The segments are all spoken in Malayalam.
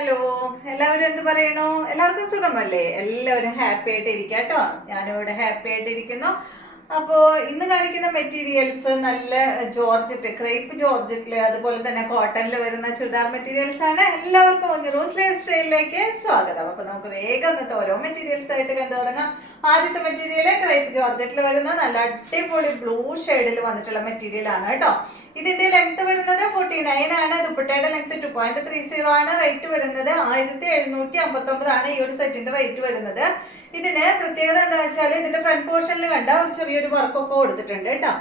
ഹലോ, എല്ലാവരും എന്ത് പറയണു? എല്ലാവർക്കും സുഖമല്ലേ? എല്ലാവരും ഹാപ്പി ആയിട്ട് ഇരിക്കുക കേട്ടോ. ഞാനിവിടെ ഹാപ്പി ആയിട്ട് ഇരിക്കുന്നു. അപ്പോൾ ഇന്ന് കാണിക്കുന്ന മെറ്റീരിയൽസ് നല്ല ജോർജറ്റ്, ക്രേപ്പ് ജോർജറ്റില് അതുപോലെ തന്നെ കോട്ടണിൽ വരുന്ന ചുരിദാർ മെറ്റീരിയൽസ് ആണ്. എല്ലാവർക്കും ഒന്നിറൂസ് ലൈഫ് സ്റ്റൈലിലേക്ക് സ്വാഗതം. അപ്പൊ നമുക്ക് വേഗം ഇന്നത്തെ ഓരോ മെറ്റീരിയൽസ് ആയിട്ട് കണ്ടു തുടങ്ങാം. ആദ്യത്തെ മെറ്റീരിയൽ ക്രേപ്പ് ജോർജറ്റിൽ വരുന്ന നല്ല അടിപൊളി ബ്ലൂ ഷെയ്ഡിൽ വന്നിട്ടുള്ള മെറ്റീരിയൽ ആണ് കേട്ടോ. ഇതിന്റെ ലെങ്ത് വരുന്നത് 49 ആണ്. ദുപ്പട്ടയുടെ ലെങ്ത് 2.30 ആണ്. റേറ്റ് വരുന്നത് 1759 ആണ്. ഈ ഒരു സെറ്റിന്റെ റേറ്റ് വരുന്നത്. ഇതിന് പ്രത്യേകത എന്താ വെച്ചാൽ ഇതിന്റെ ഫ്രണ്ട് പോർഷനിൽ കണ്ട ഒരു ചെറിയൊരു വർക്കൊക്കെ കൊടുത്തിട്ടുണ്ട് കേട്ടോ.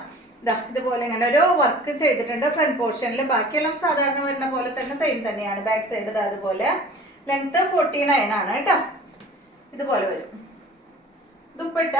ഇതാ ഇതുപോലെ ഇങ്ങനെ ഒരു വർക്ക് ചെയ്തിട്ടുണ്ട് ഫ്രണ്ട് പോർഷനിൽ. ബാക്കിയെല്ലാം സാധാരണ വരുന്ന പോലെ തന്നെ സെയിം തന്നെയാണ്. ബാക്ക് സൈഡ് അതുപോലെ ലെങ്ത് 49 ആണ് കേട്ടോ. ഇതുപോലെ വരും. ദുപ്പട്ട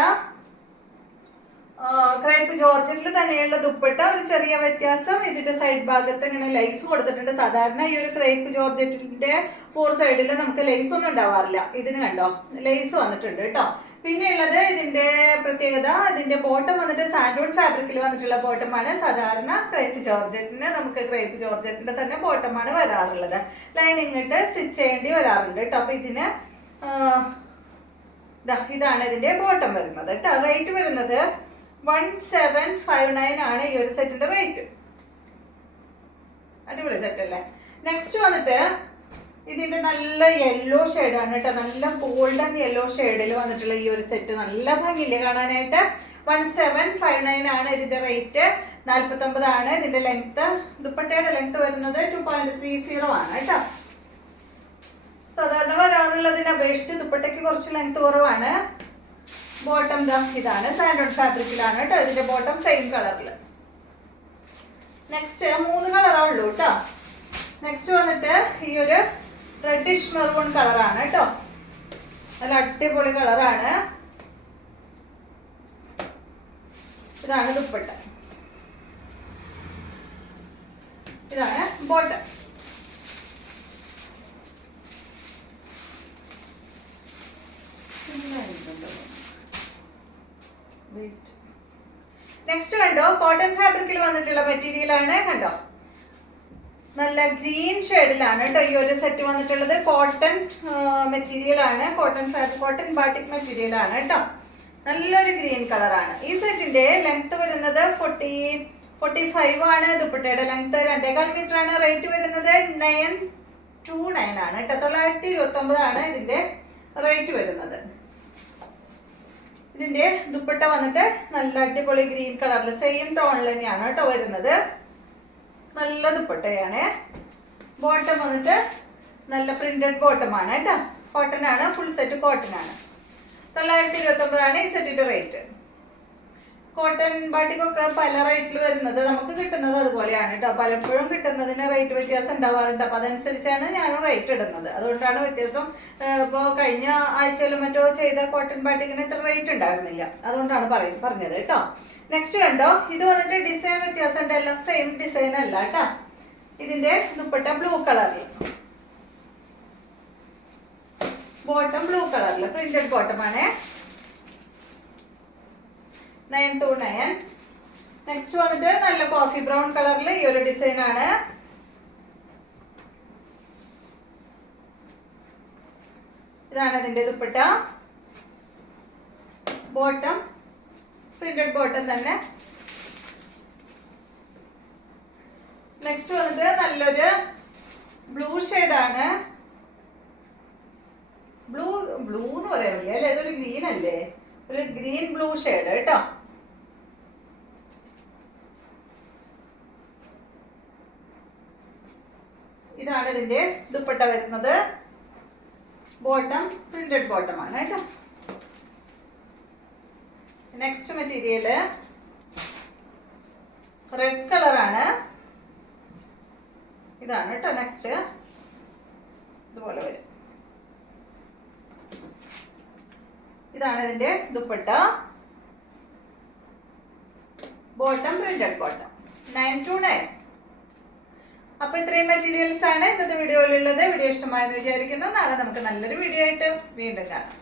ക്രേപ്പ് ജോർജറ്റിൽ തന്നെയുള്ള ദുപ്പട്ട. ഒരു ചെറിയ വ്യത്യാസം, ഇതിന്റെ സൈഡ് ഭാഗത്ത് ഇങ്ങനെ ലൈസ് കൊടുത്തിട്ടുണ്ട്. സാധാരണ ഈ ഒരു ക്രേപ്പ് ജോർജറ്റിന്റെ ഫോർ സൈഡിൽ നമുക്ക് ലൈസ് ഒന്നും ഉണ്ടാവാറില്ല. ഇതിന് കണ്ടോ ലൈസ് വന്നിട്ടുണ്ട് കേട്ടോ. പിന്നെ ഉള്ളത് ഇതിന്റെ പ്രത്യേകത, ഇതിന്റെ ബോട്ടം വന്നിട്ട് സാൻഡൂൺ ഫാബ്രിക്കിൽ വന്നിട്ടുള്ള ബോട്ടമാണ്. സാധാരണ ക്രേപ്പ് ജോർജറ്റിന് നമുക്ക് ക്രേപ്പ് ജോർജറ്റിന്റെ തന്നെ ബോട്ടമാണ് വരാറുള്ളത്. ലൈനിങ് ഇട്ട് സ്റ്റിച്ച് ചെയ്യേണ്ടി വരാറുണ്ട് കേട്ടോ. അപ്പൊ ഇതിന് ഇതാണ് ഇതിന്റെ ബോട്ടം വരുന്നത് കേട്ടോ. റേറ്റ് വരുന്നത് 1759 ആണ് ഈ ഒരു സെറ്റിന്റെ റേറ്റ്. അടിപൊളി സെറ്റ് അല്ലേ. നെക്സ്റ്റ് വന്നിട്ട് ഇതിന്റെ നല്ല യെല്ലോ ഷെയ്ഡാണ് കേട്ടോ. നല്ല ഗോൾഡൻ യെല്ലോ ഷെയ്ഡിൽ വന്നിട്ടുള്ള ഈ ഒരു സെറ്റ് നല്ല ഭംഗിയില്ലേ കാണാനായിട്ട്. 1759 ആണ് ഇതിന്റെ റേറ്റ്. 49 ആണ് ഇതിന്റെ ലെങ്ത്. ദുപ്പട്ടയുടെ ലെങ്ത് വരുന്നത് 2.30 ആണ് കേട്ടോ. സാധാരണ വരാറുള്ളതിനെ അപേക്ഷിച്ച് ദുപ്പട്ടയ്ക്ക് കുറച്ച് ലെങ്ത് കുറവാണ്. ബോട്ടം ഇതാണ് സാൻഡൂൺ ഫാബ്രിക്കിലാണ് കേട്ടോ. ഇതിന്റെ ബോട്ടം സെയിം കളറിൽ. നെക്സ്റ്റ് 3 കളറേ ഉള്ളൂ കേട്ടോ. നെക്സ്റ്റ് വന്നിട്ട് ഈ ഒരു റെഡിഷ് മെറൂൺ കളറാണ് കേട്ടോ. നല്ല അടിപൊളി കളറാണ്. ഇതാണ് ദുപ്പട്ട, ഇതാണ് ബോട്ടം. നെക്സ്റ്റ് കണ്ടോ, കോട്ടൺ ഫാബ്രിക്കിൽ വന്നിട്ടുള്ള മെറ്റീരിയൽ ആണ്. കണ്ടോ നല്ല ഗ്രീൻ ഷെയ്ഡിലാണ് കേട്ടോ ഈ ഒരു സെറ്റ് വന്നിട്ടുള്ളത്. കോട്ടൺ മെറ്റീരിയൽ ആണ്. കോട്ടൺ ബാട്ടിക് മെറ്റീരിയൽ ആണ് കേട്ടോ. നല്ലൊരു ഗ്രീൻ കളറാണ്. ഈ സെറ്റിന്റെ ലെങ്ത് വരുന്നത് 45 ആണ്. ദുപ്പട്ടയുടെ ലെങ്ത് 2.25 മീറ്റർ ആണ്. റേറ്റ് വരുന്നത് 929 ആണ് കേട്ടോ. 929 ആണ് ഇതിന്റെ റേറ്റ് വരുന്നത്. ഇതിന്റെ ദുപ്പട്ട വന്നിട്ട് നല്ല അടിപൊളി ഗ്രീൻ കളറിൽ സെയിം ടോണിൽ തന്നെയാണ് കേട്ടോ വരുന്നത്. നല്ല ദുപ്പട്ടയാണ്. ബോട്ടം വന്നിട്ട് നല്ല പ്രിന്റഡ് ബോട്ടമാണ് കേട്ടോ. കോട്ടൺ ആണ്, ഫുൾ സെറ്റ് കോട്ടൺ ആണ്. 929 ആണ് ഈ സെറ്റിന്റെ റേറ്റ്. കോട്ടൺ ബാട്ടിക്കൊക്കെ പല റേറ്റിൽ വരുന്നത് നമുക്ക് കിട്ടുന്നത് അതുപോലെയാണ് കേട്ടോ. പലപ്പോഴും കിട്ടുന്നതിന് റേറ്റ് വ്യത്യാസം ഉണ്ടാവാറുണ്ട്. അപ്പൊ അതനുസരിച്ചാണ് ഞാൻ റേറ്റ് ഇടുന്നത്. അതുകൊണ്ടാണ് വ്യത്യാസം. ഇപ്പോൾ കഴിഞ്ഞ ആഴ്ചയിലും മറ്റോ ചെയ്ത കോട്ടൺ ബാട്ടിക്കിന് ഇത്ര റേറ്റ് ഉണ്ടായിരുന്നില്ല. അതുകൊണ്ടാണ് പറഞ്ഞത് കേട്ടോ. നെക്സ്റ്റ് കണ്ടോ, ഇത് വന്നിട്ട് ഡിസൈൻ വ്യത്യാസം ഉണ്ട്. എല്ലാം സെയിം ഡിസൈൻ അല്ല കേട്ടോ. ഇതിന്റെ ദുപ്പട്ട ബ്ലൂ കളറിൽ, ബോട്ടം ബ്ലൂ കളറിൽ പ്രിന്റഡ് ബോട്ടമാണ്. 929. നെക്സ്റ്റ് വന്നിട്ട് നല്ല കോഫി ബ്രൗൺ കളറിൽ ഈ ഒരു ഡിസൈൻ ആണ്. ഇതാണ് ഇതിന്റെ ദുപ്പട്ട. ബോട്ടം പ്രിന്റഡ് ബോട്ടം തന്നെ. നെക്സ്റ്റ് വന്നിട്ട് നല്ലൊരു ബ്ലൂ ഷെയ്ഡാണ്. ബ്ലൂ എന്ന് പറയാനില്ലേ അല്ലേ, ഇതൊരു ഗ്രീൻ അല്ലേ, ഒരു ഗ്രീൻ ബ്ലൂ ഷെയ്ഡ് കേട്ടോ. ഇതാണ് ഇതിന്റെ ദുപ്പട്ട വരുന്നത്. ബോട്ടം പ്രിന്റഡ് ബോട്ടമാണ് കേട്ടോ. നെക്സ്റ്റ് മെറ്റീരിയല് റെഡ് കളറാണ്. ഇതാണ് കേട്ടോ നെക്സ്റ്റ്. ഇതുപോലെ വരും. ഇതാണ് ഇതിന്റെ ദുപ്പട്ട. Bottom printed bottom. 929. അപ്പൊ ഇത്രയും മെറ്റീരിയൽസ് ആണ് ഇന്നത്തെ വീഡിയോയിലുള്ളത്. വീഡിയോ ഇഷ്ടമായെന്ന് വിചാരിക്കുന്നു. നാളെ നമുക്ക് നല്ലൊരു വീഡിയോ ആയിട്ട് വീണ്ടും കാണാം.